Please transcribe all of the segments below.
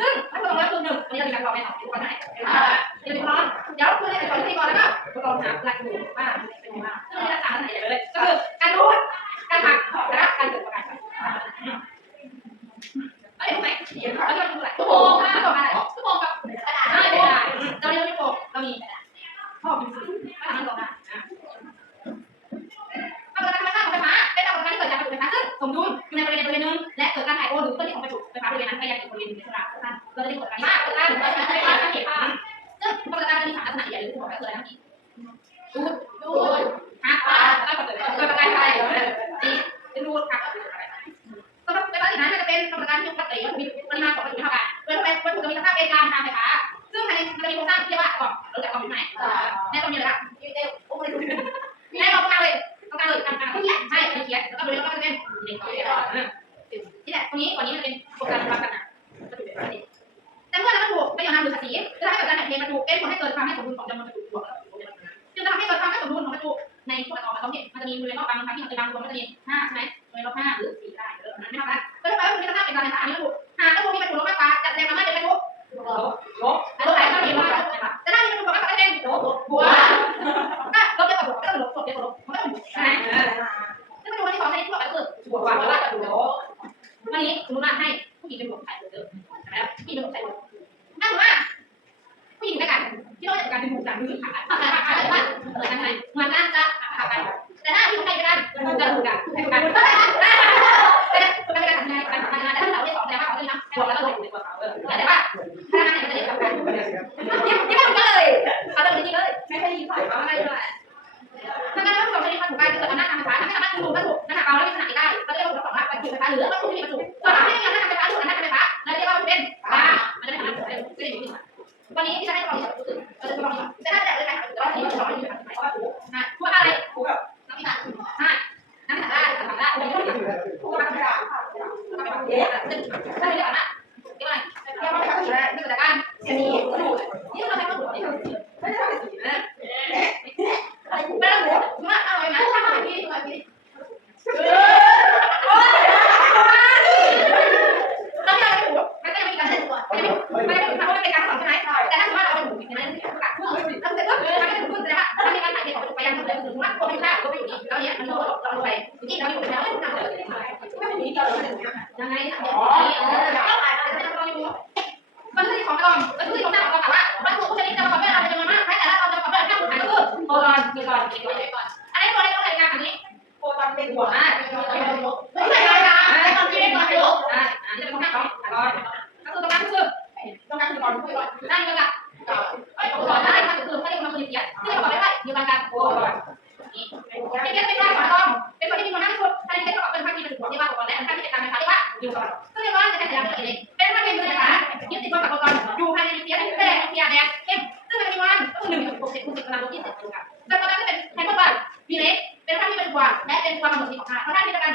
ซึ่งถ้าคุณลงแล้วคืหนึ่งอันนี้ามีการกรอไแน่นอนอยู่ก่อนได้เดี๋ยวมีพร้อนเดี๋ยวคุณให้เป็นคนที่ก่อนแล้วก็ประองหาหลักอยู่บ้างเป็นบ้างซึ่งมีหลักฐานไหนเลยก็คือการรู้การหักของและการเกิดประกาน นั้นไปยังอีกบริเรียนึ่งในขณะสั้นเราจะได้เกิดการมากเกิดการไฟฟ้าจะเห็นภาพ ตรงนี้ก่อนนี้มันเป็นโครงการความกันนะแต่เมื่อน้ำมันถูกไม่ยอมนำหรือสติจะทำให้เกิดการแบ่งเทมันถูกเป็นผลให้เกิดความไม่สมดุลของจำนวน วันนี้สมมติว่าให้ผู้หญิงเป็นบวกใส่บวเยอะใช่ไหมผู้หญิงเป็นบวใส่บวกถ้าสมมติว่าผู้หญิงด้วยกันที่เราจะการเป็นบวกจากมือขาดขาดขาขาดว่าเหมือนกันไหมเหมือนกันจะขาดกันแต่ถ้าผู้หญิงใครด้วยกันจะถูกกันถูกกันแต่เป็นการทำงานการทำงานแต่ถ้าเราได้สองแต่ว่าเขาจะทำบวกแล้วก็ลบดีกว่าเขาเออแต่ว่าพลังงานเนี่ยมันจะได้กลับกันยังยังไม่ถูกเลยเอาแต่จริงเลยไม่ค่อยดีเท่าไหร่เพราะว่าไม่เท่าไหร่ถ้าการที่สองชนิดวัตถุการเกิดอำนาจทางไฟฟ้าไม่สามารถดึงดูดวัตถุน้ำหนักเบาและมีขนาดได้เราจะเรียกว่าสองว่าวัตถุไฟฟ้าหรือวัตถุที่ โป เป็นความกำหนดที่ของภาคเพราะท่าที่เดียวกัน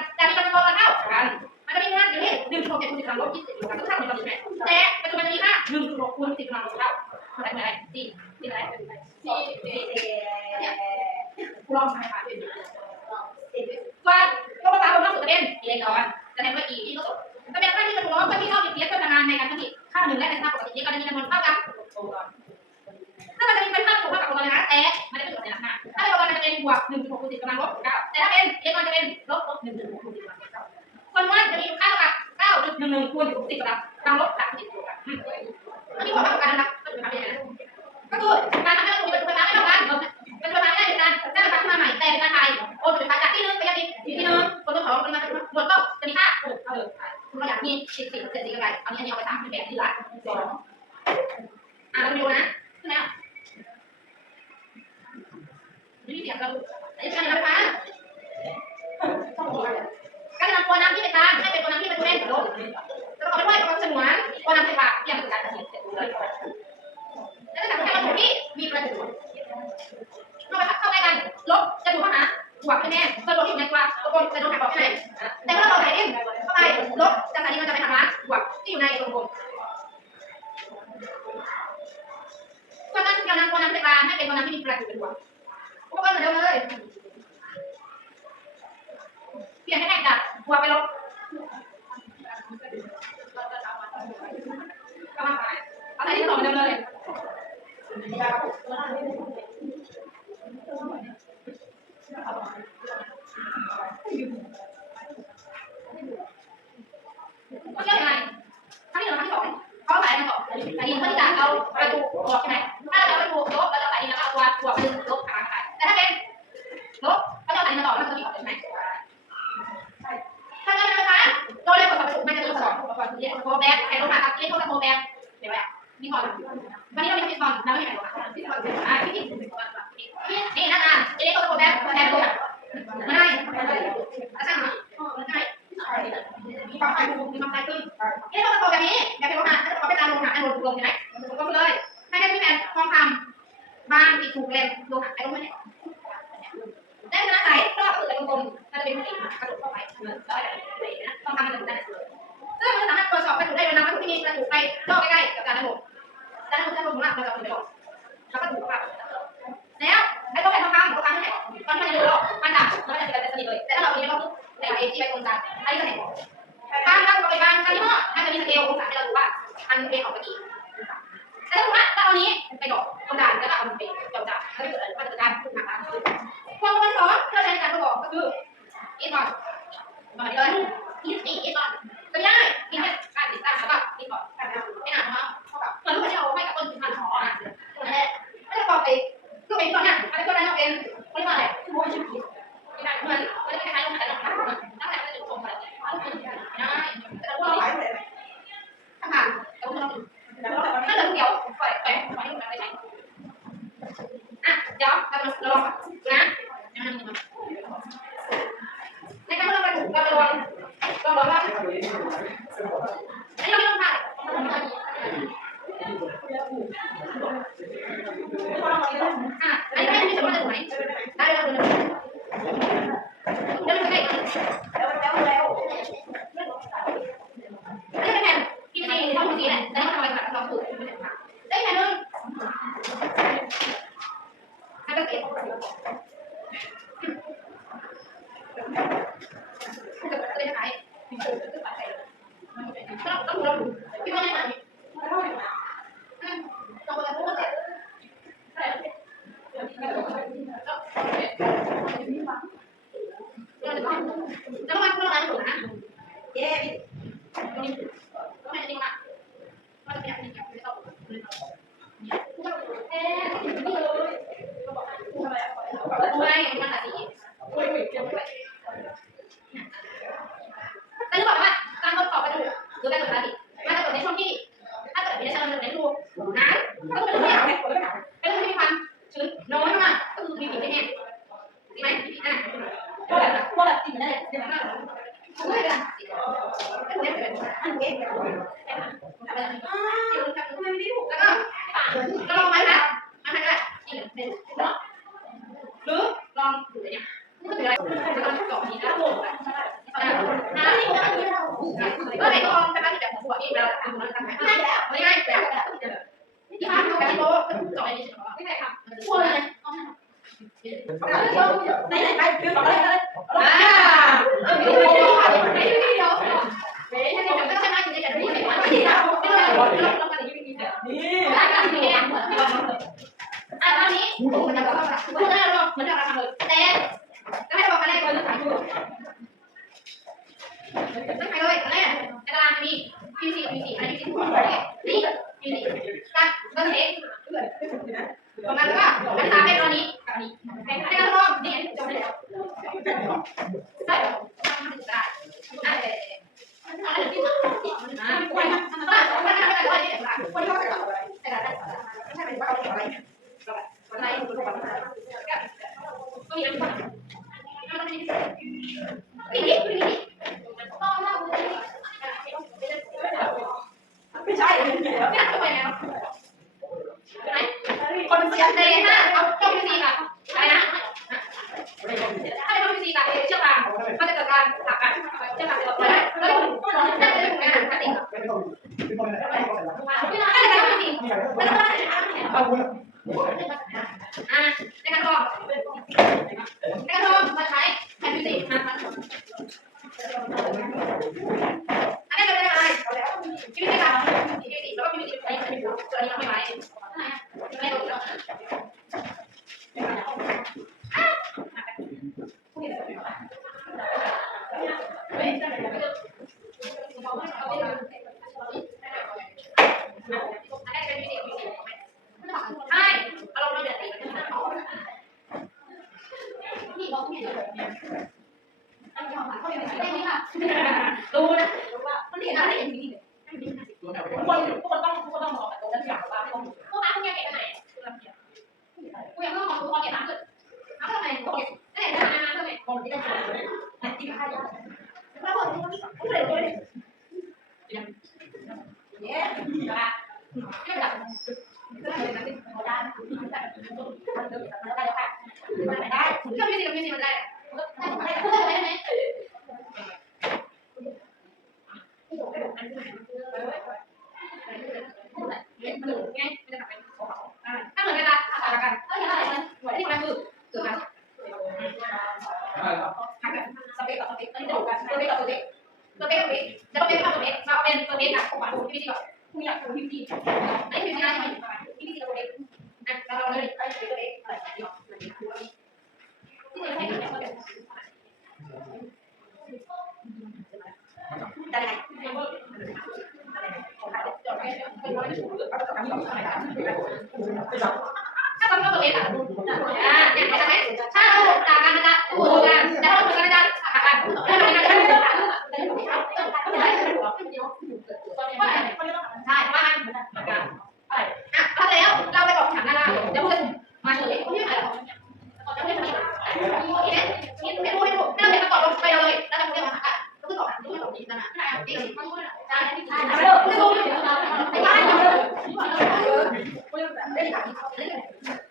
บวกหนึ่งหกคูณสิบกำลังลบเก้าแต่ถ้าเป็นเล็กตรอนจะเป็นลบลบหนึ่งจุดหกคูณสิบกำลังเก้าส่วนมวลจะมีค่าเท่ากับเก้าจุดหนึ่งหนึ่งคูณหกสิบกำลังกำลังลบสามสิบกำลังอันนี้บอกว่าการนะครับก็คือการทำให้วัตถุเป็นไฟฟ้าไม่เท่ากันเป็นไฟฟ้าไม่ได้เป็นการสร้างไฟฟ้าขึ้นมาใหม่แต่เป็นการถ่ายโอนไฟฟ้าจากที่นึงไปยังอีกที่นึงคนตัวขอปริมาณหมดก็จะมีค่าเออเออคุณเราอยากมีสิบสิบเจ็ดสิบอะไรเอาเนี้อันนี้เอาไปสามเป็นแบบที่ละสองอะเราดูนะ ขึ้นแล้วนี่เสียงเราไอ้การไฟฟ้าการนำตัวน้ำที่เป็นกลาให้เป็นตัวน้ำที่เป็นตัวเล่นลบจะประกอบไปด้วยความสนวนตัวน้ำไฟฟ้าอย่างเป็นการตัดสินแล้วก็ทำให้วัตถุที่มีประจุเข้าไปเข้าใกล้กันลบจะดูเข้าหาบวกคะแนนจะลบอยู่ในกว่าตะโกนจะโดนหักออกใช่ไหมแต่เมื่อเราใส่เองเข้าไปลบจากสายนี้มันจะไปทางล้างบวกที่อยู่ในวงกลมเพราะฉะนั้นเรนำตัวน้ำไฟฟ้าให้เป็นตัวน้ำที่มีประจุเป็นบวก อุปกรณ์เหมือนเดิมเลย เปลี่ยนให้แตกจากบวไปลบก็มาไปเอาไหนที่ต่อเหมือนเดิมเลยเขาเชื่อยังไงครั้งที่หนึ่งครั้งที่สองเขาใส่กันต่อใส่ดินเพื่อที่จะเอาประตูออกใช่ไหม ถูกเลนโลหะไอ้ลงไม่ได้ได้ชนะใสก็คือเป็นกลมมันจะเป็นผู้หญิงกระดูกเข้าไปแล้วอะไรนะทองคำมันจะได้ซึ่งมันสามารถตรวจสอบกระดูกได้โดยนำวัตถุที่มีกระดูกไปล่อใกล้ๆกับการระบบการระบบการระบบของเราเราจะเอาไปออกแล้วก็ถูกครับแล้วไอ้ตัวแผ่นทองคำทองคำที่ไหนตอนมันจะดูเรามันดับแล้วมันจะเป็นสนิทเลยแต่ถ้าเรามีเราปุ๊บในไอที่ไปตรงกลางอันนี้จะไหนบ้านเราไปบ้านกันที่ห้อน่าจะมีสเกลองศาให้เราดูว่ามันเป็นของกี้แต่ถ้าสมมติว่าเราเอานี้ไปดอก ตรงกางแล้วก็เอามันไปเจาะจ่าแล้วเกิดอะไรก็จะการหนักการความประมาสองที่เราใช้ในการทดลองก็คืออีทอลมาดีเลยอีทอีทอลก็ง่ายมีแค่การติดตั้งแล้วก็อีทบอลไม่นานมากเหมือนลูกที่เราให้กับต้นพันธุ์หออะไม่ได้บอกไปลูกเป็นตอนนี้อะไรก็ได้เราเป็นเขาเรียกว่าอะไรคือโมชั่นพีเหมือนมันจะคล้ายๆลงแต่ลงแต่ตั้งแต่มันจะจุดชมไปได้แต่เราเราหลายเลยถ้าผ่านแต่ว่าเราถ้าเหลือเดียวปล่อยปล่อยปล่อยให้มันไปใช้ ได้ เม่รอะเนี่ยใช่ไหมถ้าเราต่างกันนะโอ้โหนะแล้วเราต่างกันนะต่างกันพูดต่างกันนะต่างกันนะต่างกันนะต่างกันนะใช่ว่าอะไรอะพอแล้วเราไปบอกถังนาราเดี๋ยวเพื่อนมาเฉลยคนที่มาแล้วเราไม่ได้ทำอะไรเนี่ยนี่ไม่รู้ไม่รู้นั่งเลยม่ตอบไปเลยแล้วเราเรียกมาอะแล้วก็ตอบถามที่มันตอบดีนะใช่ดีมันรู้นะใช่ใช่ไม่รู้ไม่รู้ไม่รู้ไม่รู้ไม่รู้ไม่รู้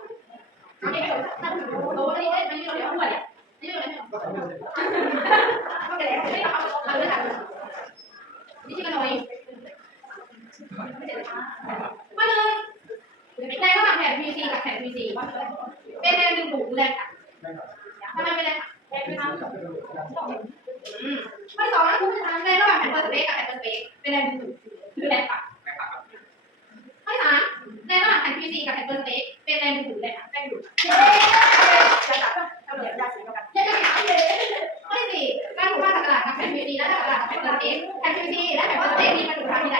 ซีกับแอนเปอร์สเปกเป็นแรงดูดเลยค่ะแรงดูดจะจับก็เกิดยาสีเดียวกันยังจะถามเลยข้อที่สี่การถูกว่าสักการะนักแผ่นพิธีและสักการะแผ่นเปอร์สเปซแผ่นพิธีและแผ่นเปอร์สเปซมีมันถูกทางที่ใด